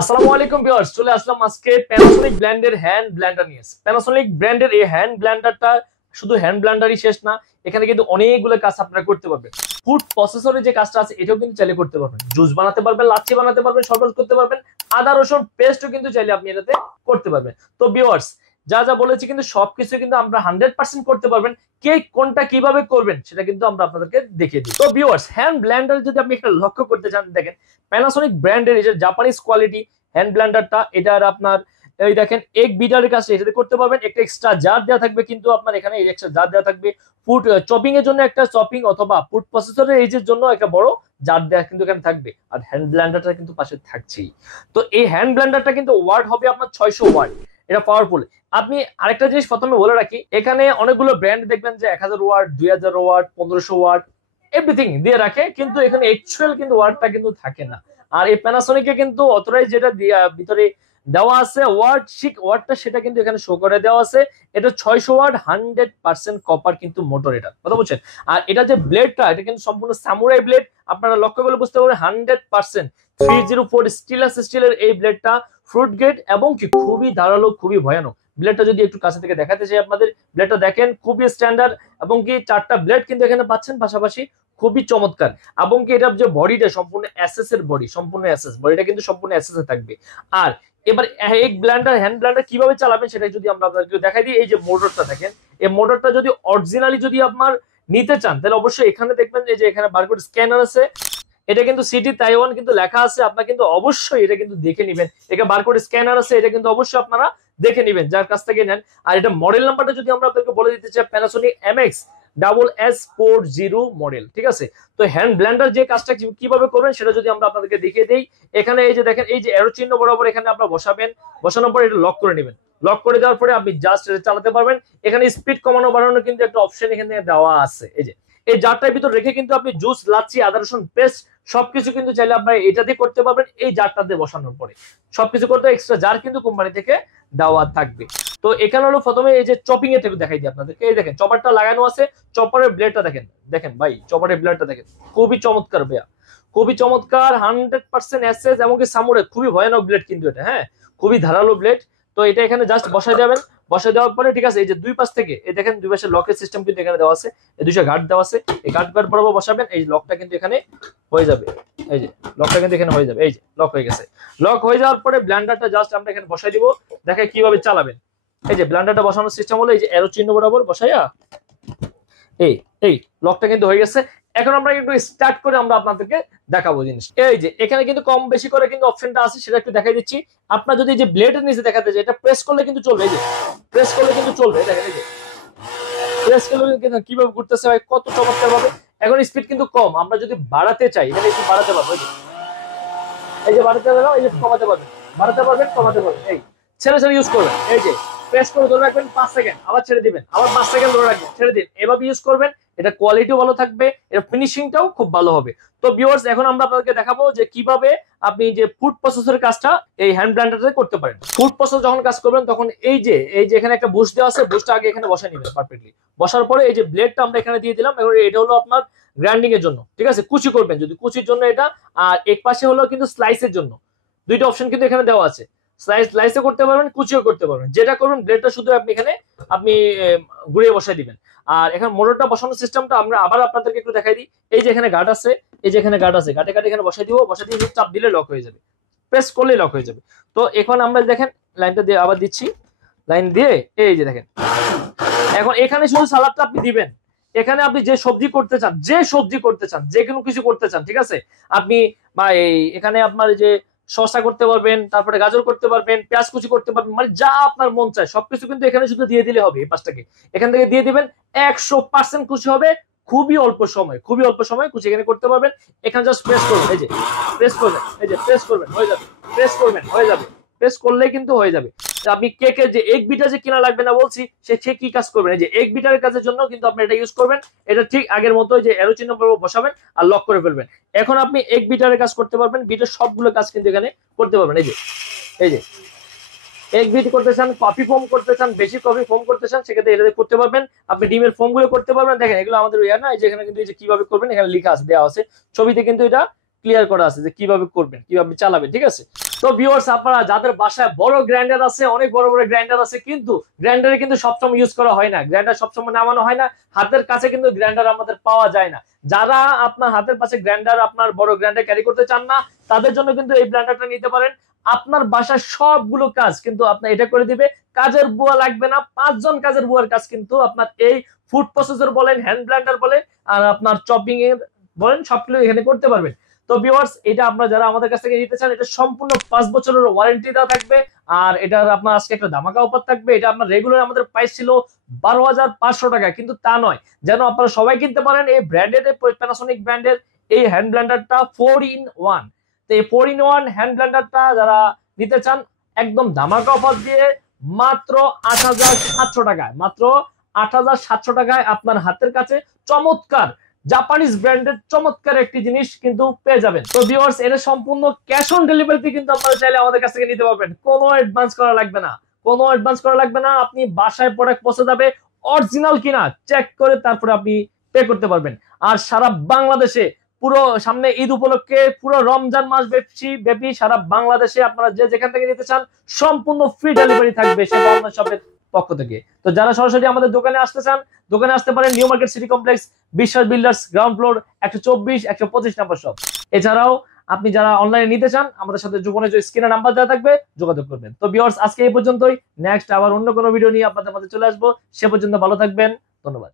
আসসালামু আলাইকুম ভিউয়ার্স, চলে আসলাম আজকে প্যানাসোনিক ব্র্যান্ডের হ্যান্ড ব্লেন্ডার নিয়ে। প্যানাসোনিক ব্র্যান্ডের এই হ্যান্ড ব্লেন্ডারটা শুধু হ্যান্ড ব্লেন্ডারই শেষ না, এখানে কিন্তু অনেকগুলো কাজ আপনারা করতে পারবেন। ফুড প্রসেসরের যে কাজটা আছে এটাও কিন্তু চাইলে করতে পারবেন, জুস বানাতে পারবেন, লাচ্ছি বানাতে পারবেন, শরবত করতে পারবেন, আদা রসুন পেস্টও কিন্তু চাইলে আপনি এটাতে করতে পারবেন। তো ভিউয়ার্স, যা যা বলেছি কিন্তু সবকিছু কিন্তু আমরা 100% করতে পারবেন। কে কোনটা কিভাবে করবেন সেটা কিন্তু আমরা আপনাদেরকে দেখিয়ে দিই। তো ভিউয়ার্স, হ্যান্ড ব্লেন্ডার যদি আপনি একটা লক্ষ্য করতে চান, দেখেন প্যানাসোনিক ব্র্যান্ডের এই যে জাপানিজ কোয়ালিটি হ্যান্ড ব্লেন্ডারটা, এটার আপনার এই দেখেন এক বিটারের কাছে এটাতে করতে পারবেন। একটা এক্সট্রা জার দেওয়া থাকবে, কিন্তু আপনার এখানে এই এক্সট্রা জার দেওয়া থাকবে ফুড চপিং এর জন্য একটা চপিং, অথবা ফুড প্রসেসরের এইজের জন্য একটা বড় জার দেওয়া কিন্তু এখানে থাকবে। আর হ্যান্ড ব্লেন্ডারটা কিন্তু পাশে থাকছেই। তো এই হ্যান্ড ব্লেন্ডারটা কিন্তু ওয়াট হবে আপনার 600 ওয়াট, এটা পাওয়ারফুল। আপনি আরেকটা জিনিস প্রথমে বলে রাখি, এখানে অনেকগুলো ব্র্যান্ড দেখবেন যে 1000 ওয়াট, 2000 ওয়াট, 1500 ওয়াট এভরিথিং দিয়ে রাখে, কিন্তু এখানে অ্যাকচুয়াল কিন্তু ওয়াটটা কিন্তু থাকে না। আর এই প্যানাসোনিকে কিন্তু অথরাইজ যেটা ভিতরে দেওয়া আছে ওয়াট শিক ওয়াটটা, সেটা কিন্তু এখানে শো করে দেওয়া আছে। এটা 600 ওয়াট 100% কপার কিন্তু মোটর, এটা কথা বলছেন। আর এটা যে ব্লেডটা, এটা কিন্তু সম্পূর্ণ সামুরাই ব্লেড। আপনারা লক্ষ্য করে বুঝতে পারবেন 100% 304 স্টিলের এই ব্লেডটা ফ্রুট গ্রেড এবং কি খুবই ধারালো, খুবই ভয়ানক। ব্লেডটা যদি একটু কাছে থেকে দেখাতে চাই আপনাদের, ব্লেডটা দেখেন খুবই স্ট্যান্ডার্ড, এবং কি 4টা ব্লেড কিন্তু এখানে পাচ্ছেন পাশাপাশি, খুবই চমৎকার। এবং কি এটার যে বডিটা সম্পূর্ণ এসএস এর বডি, সম্পূর্ণ এসএস বডিটা কিন্তু সম্পূর্ণ এসএস এ থাকবে। আর এবার এক ব্লেন্ডার হ্যান্ড ব্লেন্ডার কিভাবে চালাবেন সেটা যদি আমরা আপনাদেরকে দেখাই দিই। এই যে মোটরটা দেখেন, এই মোটরটা যদি অরিজিনালি যদি আপনার নিতে চান, তাহলে অবশ্যই এখানে দেখবেন যে এখানে বারকোড স্ক্যানার আছে। এটা কিন্তু সিটি তাইওয়ান কিন্তু লেখা আছে, আপনারা কিন্তু অবশ্যই এটা কিন্তু দেখে নেবেন। এখানে বারকোড স্ক্যানার আছে, এটা কিন্তু অবশ্যই আপনারা দেখে নেবেন যার কাছ থেকে নেন। আর এটা মডেল নাম্বারটা যদি আমরা আপনাদেরকে বলে দিতে চাই, প্যানাসোনিক MX-S40 মডেল, ঠিক আছে। তো হ্যান্ড ব্লেন্ডার যে কাজটা কিভাবে করবেন সেটা যদি আমরা আপনাদেরকে দেখিয়ে দিই। এখানে এই যে দেখেন, এই যে এরো চিহ্ন বরাবর এখানে আপনারা বসাবেন, বসানোর পর এটা লক করে নেবেন। লক করে দেওয়ার পরে আপনি জাস্ট এটা চালাতে পারবেন। এখানে স্পিড কমানো বাড়ানোর কিন্তু একটা অপশন এখানে দেওয়া আছে। এই যে এই জারটার ভিতর রেখে কিন্তু আপনি জুস, লাচ্ছি, আদা রসুন পেস্ট সবকিছু কিন্তু চাইলে আপনারা এটা দিয়ে করতে পারবেন। এই জারটা দিয়ে বসানোর পরে সবকিছু করতে এক্সট্রা জার কিন্তু কোম্পানি থেকে দেওয়া থাকবে। তো এখানে হলো প্রথমে এই যে চপিং এর থেকে দেখাই দিই আপনাদেরকে। এই দেখেন চপারটা লাগানো আছে, চপারের ব্লেডটা দেখেন, দেখেন ভাই চপারের ব্লেডটা দেখেন, খুবই চমৎকার ভাইয়া, খুবই চমৎকার। 100% এসএস এমনকি সামুরে, খুবই ভয়ানক ব্লেড কিন্তু এটা, হ্যাঁ খুবই ধারালো ব্লেড। তো এটা এখানে জাস্ট বসাই যাবেন, বসাই দেওয়ার পরে ঠিক আছে, এই যে দুই পাশ থেকে এই দেখেন দুই পাশে লকের সিস্টেম কিন্তু এখানে দেওয়া আছে। এই দুইটা গার্ড দেওয়া আছে, এই গার্ড বরাবর বসাবেন, এই লকটা কিন্তু এখানে হয়ে যাবে। এই যে লকটা কিন্তু এখানে হয়ে যাবে, এই যে লক হয়ে গেছে। লক হয়ে যাওয়ার পরে ব্লেন্ডারটা জাস্ট আমরা এখানে বসাই দিব, দেখে কিভাবে চালাবেন। এই যে ব্লেন্ডারটা বসানোর সিস্টেম হলো এই যে এরো চিহ্ন বরাবর বসাইয়া এই এই লকটা কিন্তু হয়ে গেছে। এখন আমরা একটু স্টার্ট করে আমরা আপনাদেরকে দেখাবো জিনিস। এই যে এখানে কিন্তু কম বেশি করে কিন্তু অপশনটা আছে, সেটা একটু দেখাই দিচ্ছি। আপনার যদি যে ব্লেডের নিচে দেখাতে যায়, এটা প্রেস করলে কিন্তু চলবে, এই যে প্রেস করলে কিন্তু চলবে, দেখেন এই যে প্রেস করলে কিন্তু কিভাবে ঘুরতেছে ভাই, কত চমৎকার ভাবে। এখন স্পিড কিন্তু কম, আমরা যদি বাড়াতে চাই এখানে একটু বাড়াতে পারবো। এই যে বাড়াতে পারবেন, এই যে কমাতে পারবেন, বাড়াতে পারবেন, কমাতে পারবেন। এই ছেড়ে ছেড়ে ইউজ করবেন, এই যে প্রেস করে ধরে রাখবেন 5 সেকেন্ড, আবার ছেড়ে দিবেন, আবার 5 সেকেন্ড ধরে রাখবেন, ছেড়ে দিন। এভাবে ইউজ করবেন, এটা কোয়ালিটিও ভালো থাকবে, এর ফিনিশিংটাও খুব ভালো হবে। তো ভিউয়ার্স, এখন আমরা আপনাদেরকে দেখাবো যে কিভাবে আপনি যে ফুড প্রসেসরের কাজটা এই হ্যান্ড ব্লেন্ডারে করতে পারেন। ফুড প্রসেস যখন কাজ করবেন তখন এই যে এখানে একটা বুশ দেওয়া আছে, বুশটা আগে এখানে বসায় নেবেন পারফেক্টলি। বসার পরে এই যে ব্লেডটা আমরা এখানে দিয়ে দিলাম, এখন এটা হলো আপনার গ্রাইন্ডিং এর জন্য, ঠিক আছে, কুচি করবেন যদি কুচির জন্য এটা। আর এক পাশে হলো কিন্তু স্লাইসের জন্য, দুইটা অপশন কিন্তু এখানে দেওয়া আছে। স্লাইসও করতে পারবেন, কুচিও করতে পারবেন, যেটা করবেন ব্লেডটা শুধু আপনি এখানে আপনি ঘুরিয়ে বসাই দিবেন। আর এখন মোটরটা বসানোর সিস্টেমটা আমরা আবার আপনাদেরকে একটু দেখাই দিই। এই যে এখানে গার্ড আছে, এই যে এখানে গার্ড আছে, গার্ডে গার্ডে এখানে বসাই দিব, বসাই দিয়ে চাপ দিলে লক হয়ে যাবে, প্রেস করলেই লক হয়ে যাবে। তো এখন আমরা দেখেন লাইনটা দিয়ে আবার দিচ্ছি, লাইন দিয়ে এই যে দেখেন এখন এখানে শুধু সালাদটা আপনি দিবেন। এখানে আপনি যে সবজি করতে চান, যে সবজি করতে চান, যে কোনো কিছু করতে চান, ঠিক আছে, আপনি বা এই এখানে আপনার যে শসা করতে পারবেন, তারপরে গাজর করতে পারবেন, পেঁয়াজ কুচি করতে পারবেন, মানে যা আপনার মন চায় সবকিছু কিন্তু এখানে শুধু দিয়ে দিলে হবে। এই পাশটাকে এখান থেকে দিয়ে দিবেন, 100% কুচি হবে, খুবই অল্প সময়, খুবই অল্প সময় কুচি এখানে করতে পারবেন। এখানে জাস্ট প্রেস করবেন, এই যে প্রেস করবেন, এই যে প্রেস করবেন, হয়ে যাবে, প্রেস করবেন, হয়ে যাবে, প্রেস করলেই কিন্তু হয়ে যাবে। আপনি কেকের যে এক বিটা যে কিনা লাগবে না বলছি, সে কি কাজ করবেন, এই যে এক বিটারের কাজের জন্য কিন্তু আপনি এটা ইউজ করবেন। এটা ঠিক আগের মতো যে এরো চিহ্ন বসাবেন আর লক করে ফেলবেন। এখন আপনি এক বিটারের কাজ করতে পারবেন, বিটের সবগুলো কাজ কিন্তু এখানে করতে পারবেন। এই যে এক বিট করতে চান, কফি ফোম করতে চান, বেশি কফি ফোম করতে চান, সেক্ষেত্রে এটা করতে পারবেন। আপনি ডিমের ফোম গুলো করতে পারবেন। দেখেন এগুলো আমাদের ইয়া না, এই যে এখানে কিন্তু এই যে কিভাবে করবেন এখানে লেখা আছে, দেওয়া আছে ছবিতে, কিন্তু এটা ক্লিয়ার করা আছে যে কিভাবে করবেন, কিভাবে চালাবেন, ঠিক আছে? তো ভিউয়ার্স, আপনারা যাদের বাসায় বড় গ্রাইন্ডার আছে, অনেক বড় বড় গ্রাইন্ডার আছে, কিন্তু গ্রাইন্ডারে কিন্তু সবসময় ইউজ করা হয় না, গ্রাইন্ডার সবসময় নামানো হয় না, হাতের কাছে কিন্তু গ্রাইন্ডার আমাদের পাওয়া যায় না। যারা আপনার হাতের কাছে গ্রাইন্ডার, আপনার বড় গ্রাইন্ডার ক্যারি করতে চান না, তাদের জন্য কিন্তু এই ব্লেন্ডারটা নিতে পারেন। আপনার বাসার সবগুলো কাজ কিন্তু আপনার এটা করে দিবে, কাজের বুয়া লাগবে না। 5 জন কাজের বুয়ার কাজ কিন্তু আপনার এই ফুড প্রসেসর বলেন, হ্যান্ড ব্লেন্ডার বলেন, আর আপনার চপিং এর বলেন, সবগুলো এখানে করতে পারবেন। তো ভিউয়ার্স, এটা আপনারা যারা আমাদের কাছ থেকে নিতে চান, এটা সম্পূর্ণ 5 বছরের ওয়ারেন্টি দেওয়া থাকবে। আর এটার আপনার আজকে একটা ধামাকা অফার থাকবে। এটা আপনার রেগুলার আমাদের প্রাইস ছিল 12,500 টাকা, কিন্তু তা নয়, যেন আপনারা সবাই কিনতে পারেন এই ব্র্যান্ডেড, প্যানাসোনিক ব্র্যান্ডের এই হ্যান্ড ব্লেন্ডারটা 4-in-1। তো এই 4-in-1 হ্যান্ড ব্লেন্ডারটা যারা নিতে চান, একদম ধামাকা অফার দিয়ে মাত্র 8,700 টাকায়, মাত্র 8,700 টাকায় আপনার হাতের কাছে চমৎকার জাপানিজ ব্র্যান্ডের চমৎকার একটি জিনিস কিন্তু পেয়ে যাবেন। তো ভিউয়ার্স, এটা সম্পূর্ণ ক্যাশ অন ডেলিভারিতে কিন্তু আপনারা চাইলে আমাদের কাছ থেকে নিতে পারবেন। কোনো অ্যাডভান্স করা লাগবে না, কোনো অ্যাডভান্স করা লাগবে না। আপনি বাসায় প্রোডাক্ট পৌঁছে যাবে, অরিজিনাল কিনা চেক করে তারপরে আপনি পে করতে পারবেন। আর সারা বাংলাদেশে, পুরো সামনে ঈদ উপলক্ষে পুরো রমজান মাস ব্যাপী সারা বাংলাদেশে আপনারা যে যেখান থেকে নিতে চান, সম্পূর্ণ ফ্রি ডেলিভারি থাকবে সেবা অনলাইন শপের পক্ষ থেকে। তো যারা সরাসরি আমাদের দোকানে আসতে চান, দোকানে আসতে পারেন নিউ মার্কেট সিটি কমপ্লেক্স, বিশ্বাস builders, ground floor 124, 125 number shop. এছাড়াও আপনি যারা অনলাইনে নিতে চান, আমাদের সাথে যোগাযোগ, যে স্ক্রিনে নাম্বার দেওয়া থাকবে, যোগাযোগ করবেন। তো ভিউয়ার্স, আজকে এই পর্যন্তই। নেক্সট আবার অন্য কোনো ভিডিও নিয়ে আপনাদের মাঝে চলে আসবো। সে পর্যন্ত ভালো থাকবেন, ধন্যবাদ।